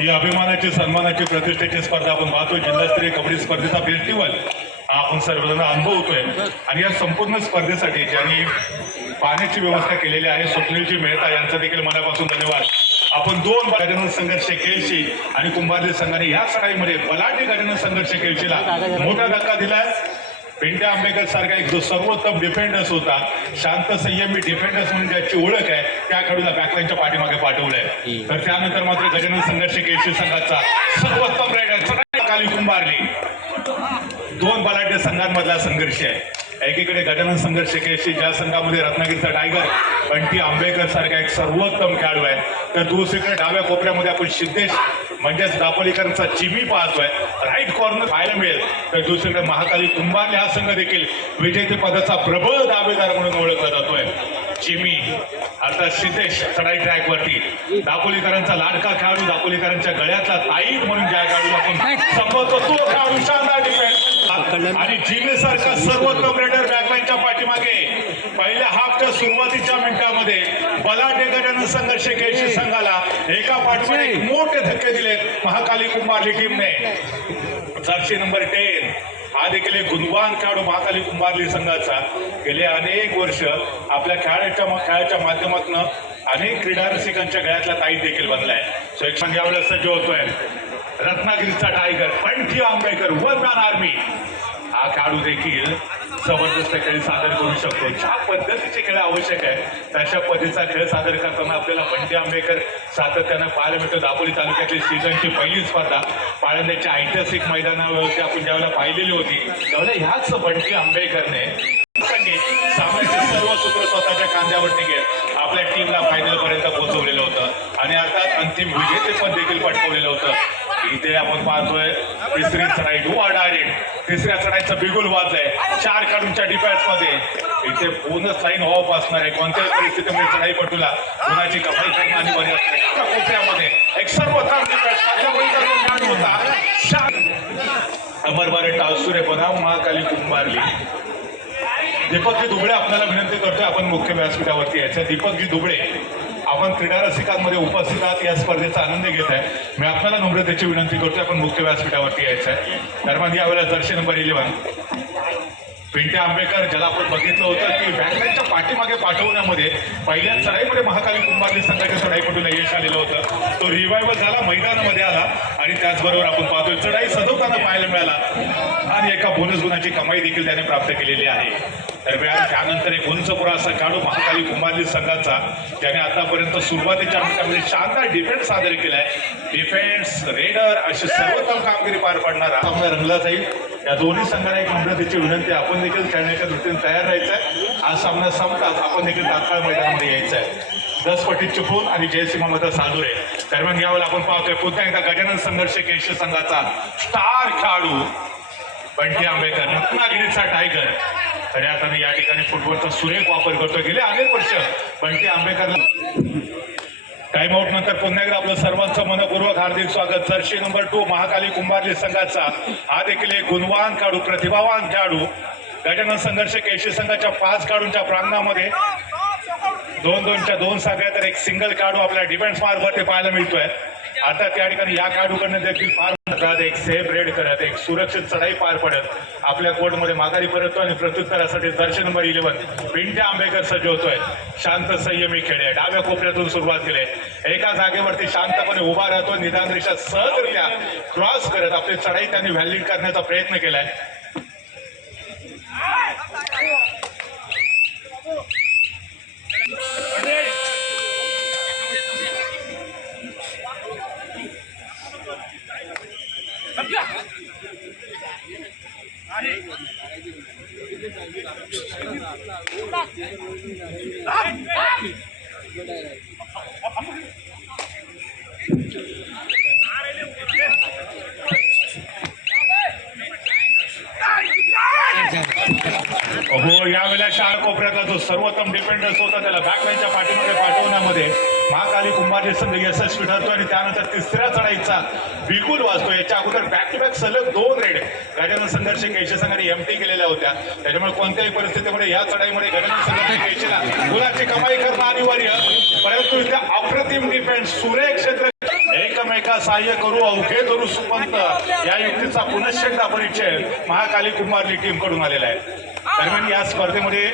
ही अभिमानाची सन्मानाची प्रतिष्ठेची स्पर्धा आपण पाहतोय. जिल्हास्तरीय कबड्डी स्पर्धेचा फेस्टिवल आपण सर्वजण अनुभवतोय आणि या संपूर्ण स्पर्धेसाठी ज्यांनी पाण्याची व्यवस्था केलेली आहे स्वप्नीलजी मेहता यांचा देखील मनापासून धन्यवाद. आपण दोन गजानन संघर्ष केळशी आणि कुंभारली संघाने या सराईमध्ये बलाढ्य गजानन संघर्ष केळशीला मोठा धक्का दिलाय. पिंट्या आंबेकर सारखा एक जो सर्वोत्तम डिफेंडर्स होता, शांत संयमी डिफेंडर्स म्हणून ज्याची ओळख आहे, त्या खेळाडूला बॅकलाईनच्या पाठीमागे पाठवलंय. तर त्यानंतर मात्र गजानन संघर्ष केळशी संघाचा सर्वोत्तम रायडर काली कुंभारली दोन बलाढ्य संघांमधला संघर्ष आहे. एकीकडे गजानन संघर्ष केळशी ज्या संघामध्ये रत्नागिरीचा टायगर बंटी आंबेकर सारखा एक सर्वोत्तम खेळाडू आहे, तर दुसरीकडे डाव्या कोपऱ्यामध्ये आपण सिद्धेश म्हणजेच दापोलीकरांचा चिमी पाहतोय. राईट कॉर्नर पाहायला मिळेल. तर दुसरीकडे महाकाली कुंभारली हा संघ देखील विजेतेपदाचा प्रबळ दावेदार म्हणून ओळखला जातोय. चिमी अर्थात सिद्धेश चढाई ट्रॅकवरती दापोलीकरांचा लाडका खेळाडू, दापोलीकरांच्या गळ्यातला ताईत म्हणून ज्या खेळाडू आपण संबोधतो तो खेळाडू शानदार डिफेंस आणि जिमी सारखा सर्वोत्तम रेडर बॅकलाईनच्या पाठीमागे पहिल्या हाफच्या सुरुवातीच्या मिनिटांमध्ये बलाढ्य गजानन संघर्ष केळशी संघाला एका पाठोपाठ एक मोठे धक्के दिलेत महाकाली कुंभारली टीमने. जर्सी नंबर 10 हा देखील एक गुणवान खेळाडू महाकाली कुंभारली संघाचा गेले अनेक वर्ष आपल्या खेळाच्या माध्यमातून अनेक क्रीडा रसिकांच्या गळ्यातला ताईत देखील बनलाय. सो एक संघ यावेळेला सज्ज होतोय. रत्नागिरीचा tiger Bunty Ambekar one man army हा खेळाडू देखील जबरदस्त खेळ सादर करू शकतो. ज्या पद्धतीचे खेळ आवश्यक आहे तशा पद्धतीचा खेळ सादर करताना आपल्याला बंटी आंबेकर सातत्यानं पाहायला मिळतो. दापोली तालुक्यातली सीझनची पहिली स्पर्धा पाळंद्याच्या ऐतिहासिक मैदानावरती आपण ज्यावेळेला पाहिलेली होती, त्यावेळेला ह्याच बंटी आंबेकरने सामन्याचे सर्व सूत्र स्वतःच्या खांद्यावरती घेत आपल्या टीमला फायनल पर्यंत पोहोचवलेलं होतं आणि अर्थात अंतिम विजेतेपद देखील पटकवलेलं होतं. इथे आपण पाहतोय तिसरी चढाई डायरेक्ट तिसऱ्या चढाईचं बिगुल वाजलंय. 4 खेळाडूंच्या डिफेन्स मध्ये इथे बोनस लाईन ऑफ असणार आहे. कोणत्याही परिस्थितीमध्ये चढाई पटूला कोणाची कमाई करणं अनिवार्य असते. कोपऱ्यामध्ये एक सर्वोत्तम डिफेन्स होता. अमरबारे टाळसुरे बनाव महाकाली कुंभारली. दीपकजी दुबळे आपल्याला विनंती करतोय आपण मुख्य व्यासपीठावरती यायचं. दीपकजी दुबळे आपण क्रीडा रसिकांमध्ये उपस्थित आहात, या स्पर्धेचा आनंद घेत आहे. मी आपल्याला नम्रतेची विनंती करतोय आपण मुख्य व्यासपीठावरती यायचं आहे. दरम्यान यावेळेला जर्सी नंबर 11 पिंट्या आंबेकर ज्याला आपण बघितलं होतं की बॅकलाईनच्या पाठीमागे पाठवण्यामध्ये पहिल्या चढाईमध्ये महाकाली कुंभारली संघाच्या चढाईपटूला यश आलेलं होतं. तो रिवायवल झाला, मैदानामध्ये आला आणि त्याचबरोबर आपण पाहतोय चढाई सजवताना पाहायला मिळाला आणि एका बोनस गुणाची कमाई देखील त्याने प्राप्त केलेली आहे. दरम्यान त्यानंतर एक उंचपुरा असा खेळाडू महाकाली कुंभारली संघाचा ज्याने आतापर्यंत सुरुवातीच्या मिनिटांमध्ये शानदार डिफेन्स सादर केलाय. डिफेन्स रेडर अशी सर्वोत्तम कामगिरी पार पाडणारा सामना रंगला जाईल. या दोन्ही संघांना एक नम्रतेची विनंती, आपण देखील खेळण्याच्या दृष्टीने तयार राहायचं आहे. हा सामना संपताच आपण देखील तात्काळ मैदानामध्ये यायचं आहे. 10 पटी चिपळूण आणि जयसिंह साधुरे. दरम्यान यावेळेला आपण पाहतोय पुन्हा एकदा गजानन संघर्ष केळशी संघाचा स्टार खेळाडू बंटी आंबेकर रत्नागिरीचा टायगर खऱ्या अर्थाने या ठिकाणी फुटबॉलचा सुरेख वापर करतोय. गेले अनेक वर्ष बंटी आंबेकरला टाइम आउट नंतर पुन्हा एकदा आपलं सर्वांचं मनपूर्वक हार्दिक स्वागत. जर्सी नंबर 2 महाकाली कुंभारली संघाचा हा देखील एक गुणवान खेळाडू, प्रतिभावान खेळाडू गजानन संघर्ष केळशी संघाच्या 5 खेळाडूंच्या प्रांगणामध्ये 2-2च्या 2 साखळ्या तर एक सिंगल खेळाडू आपल्या डिफेन्स मार्गवरती पाहायला मिळतोय. आता त्या ठिकाणी या खेळाडूकडनं देखील फार एक सेफ रेड करत, एक सुरक्षित चढाई पार पडत आपल्या कोर्टमध्ये माघारी परततो आणि प्रत्युत्तरासाठी जर्सी नंबर 11 पिंट्या आंबेकर सज्ज होतोय. शांत संयमी खेळ डाव्या कोपऱ्यातून सुरुवात केली. एका जागेवरती शांतपणे उभा राहतो, निदान रेषा सहजरित्या क्रॉस करत आपली चढाई त्यांनी व्हॅलिड करण्याचा प्रयत्न केलाय. हो, यावेळेला शाळा कोपऱ्यातला जो सर्वोत्तम डिफेंडर्स होता त्याला बॅकलाईनच्या पाठीमध्ये पाठवण्यामध्ये स्पर्धेमध्ये महाकाली कुंभारली संघ यशस्वी ठरतो आणि त्यानंतर तिसऱ्या चढाईचा बिगुल वाजतो. याच्या अगोदर बॅक टू बॅक सलग 2 रेड गजानन संघर्ष केशे संघाने एमटी केलेल्या होत्या. त्याच्यामुळे कोणत्याही परिस्थितीमध्ये या चढाईमध्ये गजानन संघर्ष केशेला गुलाची कमाई करणं अनिवार्य, परंतु इथे अप्रतिम डिफेन्स सुरेख क्षेत्र एकमेका सहाय्य करू अवघे करू सुपंत या युक्तीचा पुनश्च एकदा परिचय महाकाली कुंभारली टीम कडून आलेला आहे. दरम्यान या स्पर्धेमध्ये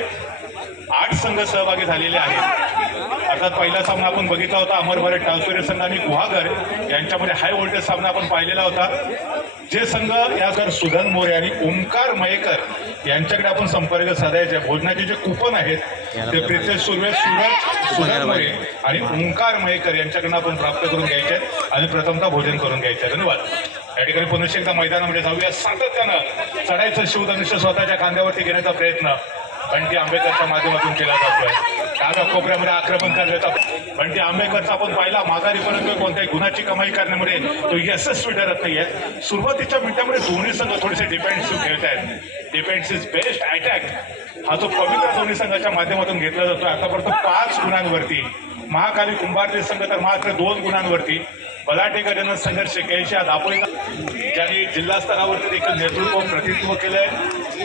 8 संघ सहभागी झालेले आहेत. अर्थात पहिला सामना आपण बघितला होता अमर भरत टावसुरे संघ आणि गुहागर यांच्यामध्ये हाय व्होल्टेज सामना आपण पाहिलेला होता. जे संघ यासर सुधन मोरे आणि ओंकार मयेकर यांच्याकडे आपण संपर्क साधायचे. भोजनाचे जे कुपन आहेत ते प्रितेश सुर्वे, सूरज सुधन मोरे आणि ओंकार मयेकर यांच्याकडनं आपण प्राप्त करून घ्यायचे आणि प्रथमतः भोजन करून घ्यायचे. धन्यवाद. या ठिकाणी पुनश्च एकदा मैदानामध्ये जाऊया. सातत्यानं चढायचं शिवधनुष्य स्वतःच्या खांद्यावरती घेण्याचा प्रयत्न बंटी आंबेकरच्या माध्यमातून केला जातोय. डाव्या कोपऱ्यामध्ये आक्रमण करण्याचा बंटी आंबेकरचा आपण पाहिला माघारी परंतु कोणत्याही गुणाची कमाई करण्यामध्ये तो यशस्वी ठरत नाहीये. सुरुवातीच्या मिनिटामध्ये दोन्ही संघ थोडेसे डिफेन्सिव्ह खेळत आहेत. डिफेन्स इज बेस्ट अटॅक हा जो पवित्र दोन्ही संघाच्या माध्यमातून घेतला जातो. आतापर्यंत 5 गुणांवरती महाकाली कुंभारली संघ तर मात्र 2 गुणांवरती. बलाढ्य गजानन संघर्ष केशे दापोली ज्यांनी जिल्हा स्तरावरती देखील नेतृत्व प्रतिनिधित्व केलंय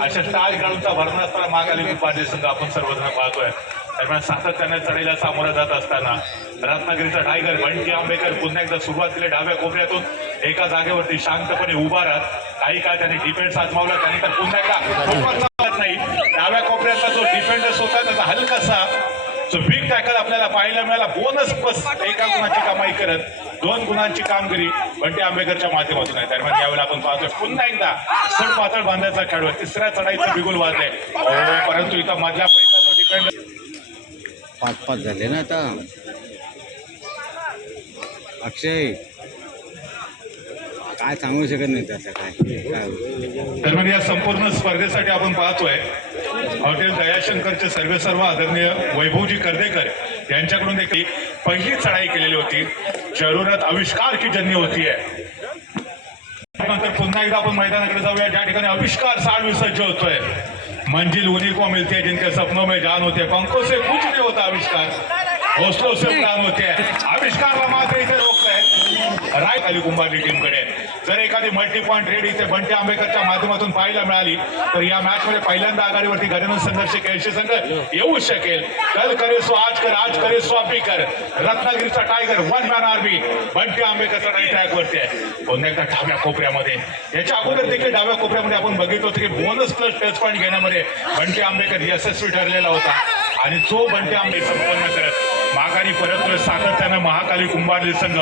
अशा स्टार खेळाडूंचा भरणा असताना महाकाली कुंभारली संघ आपण सर्वजण पाहतोय. दरम्यान सातत्याने चढाईला सामोरं जात असताना रत्नागिरीचा टायगर बंटी आंबेकर पुन्हा एकदा सुरुवातीला डाव्या कोपऱ्यातून एका जागेवरती शांतपणे उभा राहत काही काळ त्यांनी डिफेन्स आजमावला. त्यानंतर पुन्हा एकदा नाही डाव्या कोपऱ्यातला जो डिफेंडर्स होता त्याचा हलकासा जो बिग टॅकल आपल्याला पाहायला मिळाला. बोनस प्लस एका गुणाची कमाई करत 2 गुणांची कामगिरी बंटी आंबेकरच्या माध्यमातून आहे. दरम्यान यावेळेला आपण पाहतोय पुन्हा एकदा सड पातळ बांधायचा खेळाडू तिसऱ्या चढाईचं बिगुल वाजलंय. परंतु इथं मधल्या पैसा जो डिफेंडर 5-5 झाले ना आता. अक्षय काय सांगू शकत नाही त्याचं काय. दरम्यान या संपूर्ण स्पर्धेसाठी आपण पाहतोय हॉटेल दयाशंकरचे सर्व आदरणीय वैभवजी कर्देकर यांच्याकडून देखील पहिली चढाई केलेली होती. जरूरत आविष्कार की जन्य होती आहे. नंतर पुन्हा एकदा आपण मैदानाकडे जाऊया ज्या ठिकाणी आविष्कार 60 सज्ज होतोय. मंजिल उन्हीं को मिलती है जिनके सपनों में जान होते. पंखों से कुछ नहीं होता आविष्कार, हौसलों से उड़ान होते हैं. आविष्कारला मात्र इथे रोखलंय रायकाली कुंभारली टीमकडे. जर एखादी मल्टी पॉईंट रेड इथे बंटी आंबेकरच्या माध्यमातून पाहायला मिळाली तर या मॅच मध्ये पहिल्यांदा आघाडीवरती गजानन संघर्ष केशे संघ येऊ शकेल. कल करे सो आज कर, आज करे सो अभी कर. रत्नागिरीचा टायगर 1 मॅन आर्मी बंटी आंबेकरचा राईट ट्रॅक वरती आहे. पुन्हा एकदा डाव्या कोपऱ्यामध्ये याच्या अगोदर देखील डाव्या कोपऱ्यामध्ये आपण बघितलं होतं की बोनस प्लस टच पॉईंट घेण्यामध्ये बंटी आंबेकर यशस्वी ठरलेला होता आणि जो बंटी आंबे संपन्न करत माघारी परत सातत्यानं महाकाली कुंभारली संघ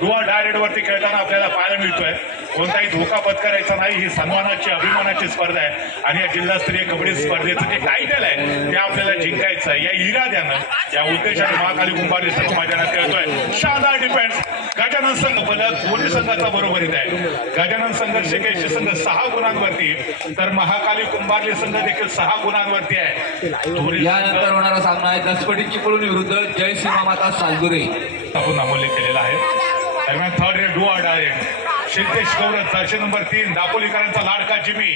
डुआ डायरेक्ट वरती खेळताना आपल्याला पाहायला मिळतोय. कोणताही धोका पत्करायचा नाही. ही सन्मानाची अभिमानाची स्पर्धा आहे आणि या जिल्हास्तरीय कबड्डी स्पर्धेचं जे टायटल आहे ते आपल्याला जिंकायचं आहे. या इराद्यानं या उद्देशाने महाकाली कुंभारली संघ मैदानात खेळतोय. शानदार डिफेन्स गजानन संघ बलक दोन्ही संघाचा बरोबरीत आहे. गजानन संघर्ष केशे संघ 6 गुणांवरती तर महाकाली कुंभारली संघ देखील 6 गुणांवरती आहे. यानंतर होणारा सामना आहे दसपटी चिपळूण विरुद्ध जय सीमामाता सालगुरे. आपण नामोल्लेख केलेला आहे. दरम्यान थर्ड रेड डुआ डायरेक्ट सिद्धेश गौरव 400 नंबर 3 दापोलीकरांचा लाडका जिमी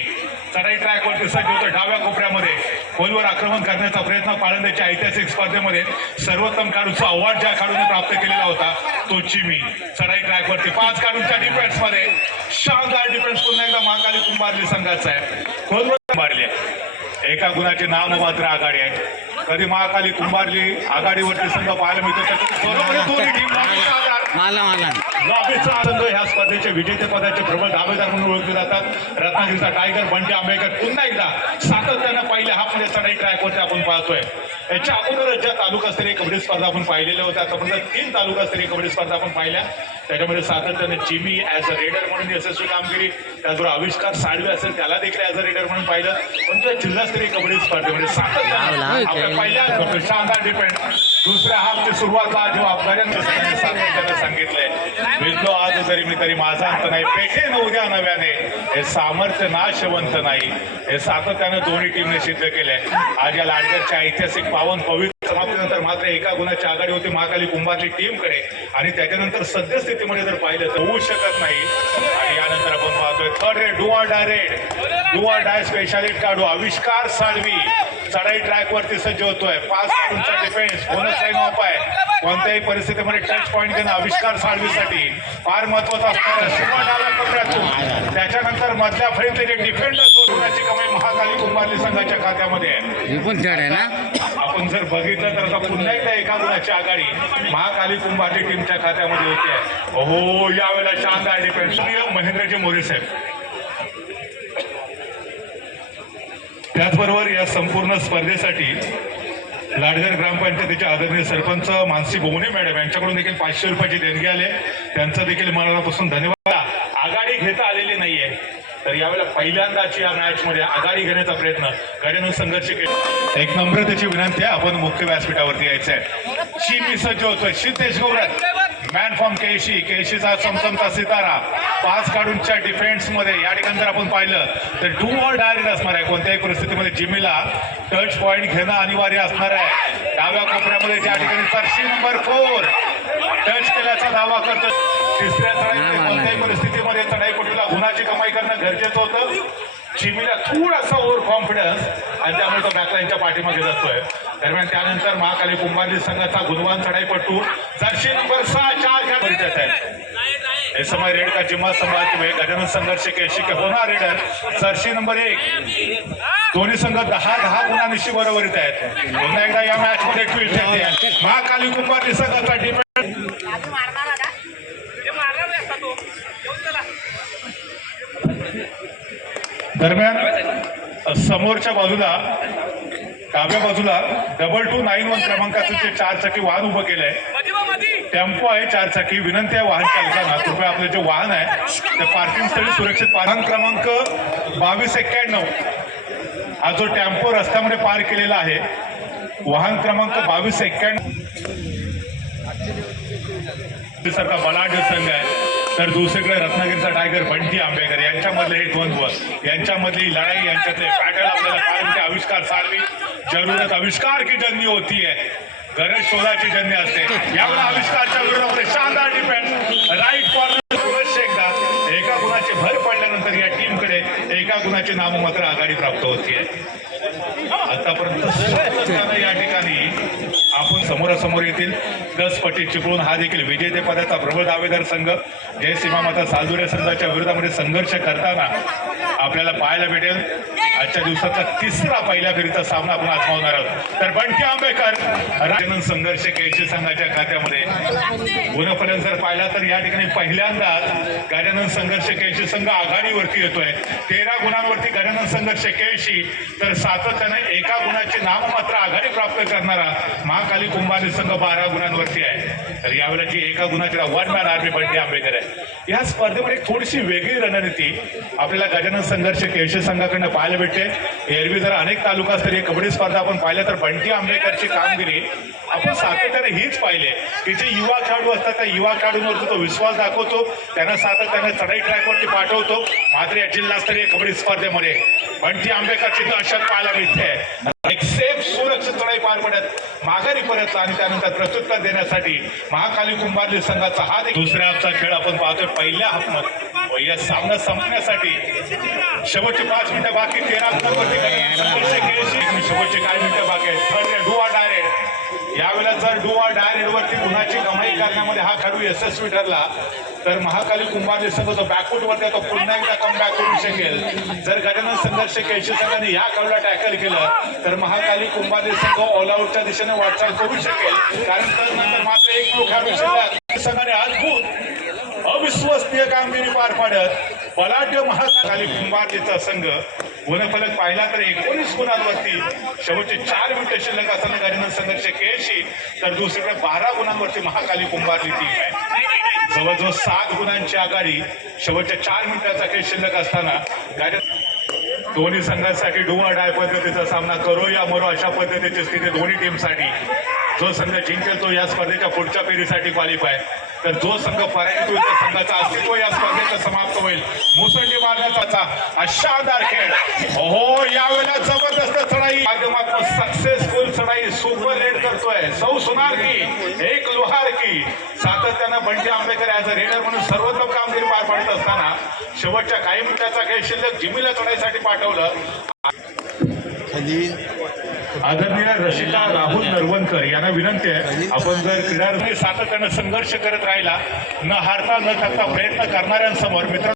चढाई ट्रॅकवरती सज्ज होतो. डाव्या कोपऱ्यामध्ये खोलवर आक्रमण करण्याचा प्रयत्न पाळंद्याच्या ऐतिहासिक स्पर्धेमध्ये सर्वोत्तम खेळाडूचा अवॉर्ड ज्या खेळाडूने प्राप्त केलेला होता तो चिमी चढाई ट्रॅकवरती 5 खेळाडूंच्या डिफेन्समध्ये शानदार डिफेन्स पुन्हा एकदा महाकाली कुंभारली संघाचा आहे. खोलवर मारली एका गुणाची नाममात्र आघाडी आहे. कधी महाकाली कुंभारली आघाडीवरती संघ पाहायला मिळतो बरोबर दोन्ही टीम लॉबीचा आनंद. ह्या स्पर्धेचे विजेते पदाचे प्रबळ दावेदार म्हणून ओळखले जातात. रत्नागिरीचा टायगर बंटी आंबेकर पुन्हा एकदा सातत्यानं पहिल्या हाफमध्ये चढाई ट्रॅकवरती आपण पाहतोय. याच्या अगोदर ज्या तालुकास्तरीय कबड्डी स्पर्धा आपण पाहिलेल्या होत्या आतापर्यंत 3 तालुकास्तरीय कबड्डी स्पर्धा आपण पाहिल्या. त्याच्यामध्ये सातत्याने चिमी ॲज अ रेडर म्हणून यशस्वी कामगिरी. त्याचबरोबर आविष्कार साळवे असेल त्याला देखील ॲज अ रेडर म्हणून पाहिलं. पण त्या जिल्हास्तरीय कबड्डी स्पर्धेमध्ये सातत्याने आपल्या पहिल्या शानदार डिफेंड दुसऱ्या हाफची सुरुवातला जेव्हा अफगाणिस्तान सातत्यानं सांगितलंय मिळतो आज जरी मी तरी माझा अंत नाही पेठेन उद्या नव्याने. हे सामर्थ्य नाशवंत नाही हे सातत्यानं दोन्ही टीमने सिद्ध केलंय. आज या लाडगरच्या ऐतिहासिक पावन पवित्र समाप्तीनंतर मात्र एका गुणाची आघाडी होती महाकाली कुंभारली टीमकडे आणि त्याच्यानंतर सद्यस्थितीमध्ये जर पाहिलं तर होऊ शकत नाही. आणि यानंतर आपण पाहतोय थर्ड रेड डुआ डाय स्पेशालिस्ट काढू आविष्कार साळवी चढाई ट्रॅकवरती सज्ज होतोय. 5 खेळाडूंचा डिफेन्स बोनस लाईन ऑफ आहे. कोणत्याही परिस्थितीमध्ये टच पॉईंट घेणं आविष्कार साळवीसाठी फार महत्वाचं असणार सुरुवात डाव्या कोपऱ्यातून त्याच्यानंतर मधल्या फळीत जे डिफेंडर सोडण्याची कमाई महाकाली कुंभारली संघाच्या खात्यामध्ये आहे. हे पण जड आहे ना. आपण जर बघितलं तर आता पुन्हा एकदा एका गुणाची आघाडी महाकाली कुंभारली टीमच्या खात्यामध्ये होते. हो यावेळेला शानदार डिफेन्स महेंद्रजी मोरे साहेब. त्याचबरोबर या संपूर्ण स्पर्धेसाठी लाडघर ग्रामपंचायतीचे आदरणीय सरपंच मानसी बोवणे मॅडम यांच्याकडून देखील 500 रुपयाची देणगी आले. त्यांचं देखील मनापासून धन्यवाद. आघाडी घेता आलेली नाहीये तर यावेळेला पहिल्यांदाच या मॅच मध्ये आघाडी घेण्याचा प्रयत्न गजानन संघर्ष केला. एक नम्रतेची विनंती आहे आपण मुख्य व्यासपीठावरती यायचं आहे. शी सज्ज होतोय सिद्धेश गौरव मॅन फ्रॉम केशीचा चमचमचा सितारा 5 काढूनच्या डिफेन्स मध्ये या ठिकाणी जर आपण पाहिलं तर डू ऑर डायरेक्ट असणार आहे. कोणत्याही परिस्थितीमध्ये जिमीला टच पॉईंट घेणं अनिवार्य असणार आहे. डाव्या कोपऱ्यामध्ये ज्या ठिकाणी जर्सी नंबर 4 टच केल्याचा दावा करतो. तिसऱ्या चढाईमध्ये कोणत्याही परिस्थितीमध्ये चढाईपटूला गुणाची कमाई करणं गरजेचं होतं. जिमीला थोडासा ओव्हर कॉन्फिडन्स आणि त्यामुळे तो बॅकलाईनच्या पाठीमागे जातोय. दरम्यान त्यानंतर महाकाली कुंभारली संघाचा गुणवान चढाईपटू जर्सी नंबर 6 खेळाडू आहेत. इस समय रेड का जिम्मा संभालते हुए गजानन संघर्ष केशी के होणार रेडर जर्सी नंबर 1 दोन्ही संघ 10 गुणांशी बरोबरीत आहेत. पुन्हा एकदा या मॅच मध्ये ट्विस्ट येते. महाकाली कुंभारली संघाचा डिफेंड दरम्यान समोरच्या बाजूला डाव्या बाजूला 2291 क्रमांकाचं जे 4 चाकी वाहन उभं केलंय टेम्पो आहे 4 चाकी. विनंती आहे वाहन चालकांना कृपया आपलं जे वाहन आहे ते पार्किंग स्थळी सुरक्षित वाहन क्रमांक 2291 हा जो टेम्पो रस्त्यामध्ये पार्क केलेला आहे वाहन क्रमांक 2291 सारखा बलाढ्य संघ आहे. तर दुसरीकडे रत्नागिरीचा टायगर बंटी आंबेकर यांच्यामधले हे द्वंद्व यांच्यामधली लढाई यांच्यातले बॅटल आपल्याला पाहून ते आविष्कार सारवी जरूरत आविष्कार की जन्मी होती है गरज शोधाची जन्मी असते. यावेळेला आविष्कारच्या विरोधामध्ये शानदार डिफेन्स राईट कॉर्नर सुरेश एकदा एका गुणाची भर पडल्यानंतर या टीमकडे एका गुणाची नाममात्र आघाडी प्राप्त होतीये. आतापर्यंत या ठिकाणी आपण समोरासमोर येतील 10 पटी चिपळूण हा देखील विजेते पदाचा प्रबळ दावेदार संघ जय सीमामाता सालदुरे संघाच्या विरोधामध्ये संघर्ष करताना आपल्याला पाहायला भेटेल. आजच्या दिवसाचा तिसरा पहिल्या फेरीचा सामना आपण आजमावणार आहोत. तर बंटी आंबेकर गजानन संघर्ष केशी संघाच्या खात्यामध्ये गुणफलक जर पाहिला तर या ठिकाणी पहिल्यांदाच गजानन संघर्ष केशी संघ आघाडीवरती येतोय. 13 गुणांवरती गजानन संघर्ष केशी तर सातत्याने एका गुणाची नाममात्र आघाडी प्राप्त करणारा महाकाली कुंभारली संघ 12 गुणांवरती आहे. तर यावेळेला जी एका गुणाची one man army Bunty Ambekar आहे. या स्पर्धेमध्ये थोडीशी वेगळी रणनीती आपल्याला गजानन संघर्ष केशी संघाकडनं पाहायला भेटते. एरवी जर अनेक तालुकास्तरीय कबड्डी स्पर्धा आपण पाहिल्या तर बंटी आंबेकरची कामगिरी आपण सातत्याने हीच पाहिले की जे युवा खेळाडू असतात त्या युवा खेळाडूंवरती तो विश्वास दाखवतो. त्यांना सातत्याने चढाई ट्रॅकवरती पाठवतो. मात्र या जिल्हास्तरीय कबड्डी स्पर्धेमध्ये बंटी आंबेकरची दहशत पाहायला मिळते. एक सेफ सुरक्षित चढाई पार पडत माघारी परतला आणि त्यानंतर प्रत्युत्तर देण्यासाठी महाकाली कुंभारली संघाचा हा दुसऱ्या हाफचा खेळ आपण पाहतोय. पहिल्या हाफमध्ये या सामना संपण्यासाठी शेवटचे 5 मिनिटं बाकी 13 गुणांवरती शेवटचे काय मिनिटं बाकी आहेत. थर्ड डू ऑर डायरेक्ट यावेळेला जर डू ऑर डायरेक्ट वरती गुणाची कमाई करण्यामध्ये हा खेळाडू यशस्वी ठरला तर महाकाली कुंभारली संघ तो बॅकफूट वरती तो पुन्हा एकदा कमबॅक करू शकेल. जर गजानन संघर्ष केशी संघाने या खेळाडूला टॅकल केलं तर महाकाली कुंभारली संघ ऑल आउटच्या दिशेने वाटचाल करू शकेल. कारण त्यानंतर मात्र एक खेळाडू शिल्लक संघाने अद्भुत अविश्वसनीय कामगिरी पार पाडत बलाढ्य महाकाली कुंभारलीचा संघ गुणफलक पाहिला तर 19 गुणांवरती शेवटचे 4 मिनिटं शिल्लक असताना गजानन संघर्ष केशी तर दुसरीकडे 12 गुणांवरती महाकाली कुंभारली टीम आहे. जवळजवळ 7 गुणांची आघाडी शेवटच्या 4 मिनिटाचा खेळ शिल्लक असताना दोन्ही संघांसाठी डू ऑर डाय पद्धतीचा सामना करो या मरो अशा पद्धतीची स्थिती दोन्ही टीमसाठी. जो संघ जिंकेल तो या स्पर्धेच्या पुढच्या फेरीसाठी क्वालिफाय तर जो संघ पराजित होईल त्या संघाचा अस्तित्व या स्पर्धेचं समाप्त होईल. मुसंडी मारण्याचा शानदार खेळ. हो यावेळेला जबरदस्त चढाई माध्यमातून सक्सेसफुल चढाई सुपर रेड करतोय. सौ सुनार की एक लोहार की सातत्यानं Bunty Ambekar as a raider म्हणून सर्वोत्तम कामगिरी पार पाडत असताना शेवटच्या काही मिनिटाचा खेळ शिल्लक जिमीला चढाईसाठी पाठवलं. खाली आदरणीय रसिका राहुल नरवणकर यांना विनंती आहे, आपण जर क्रीडा सातत्यानं संघर्ष करत राहिला, न हारता न थकता प्रयत्न करणाऱ्यांसमोर मित्र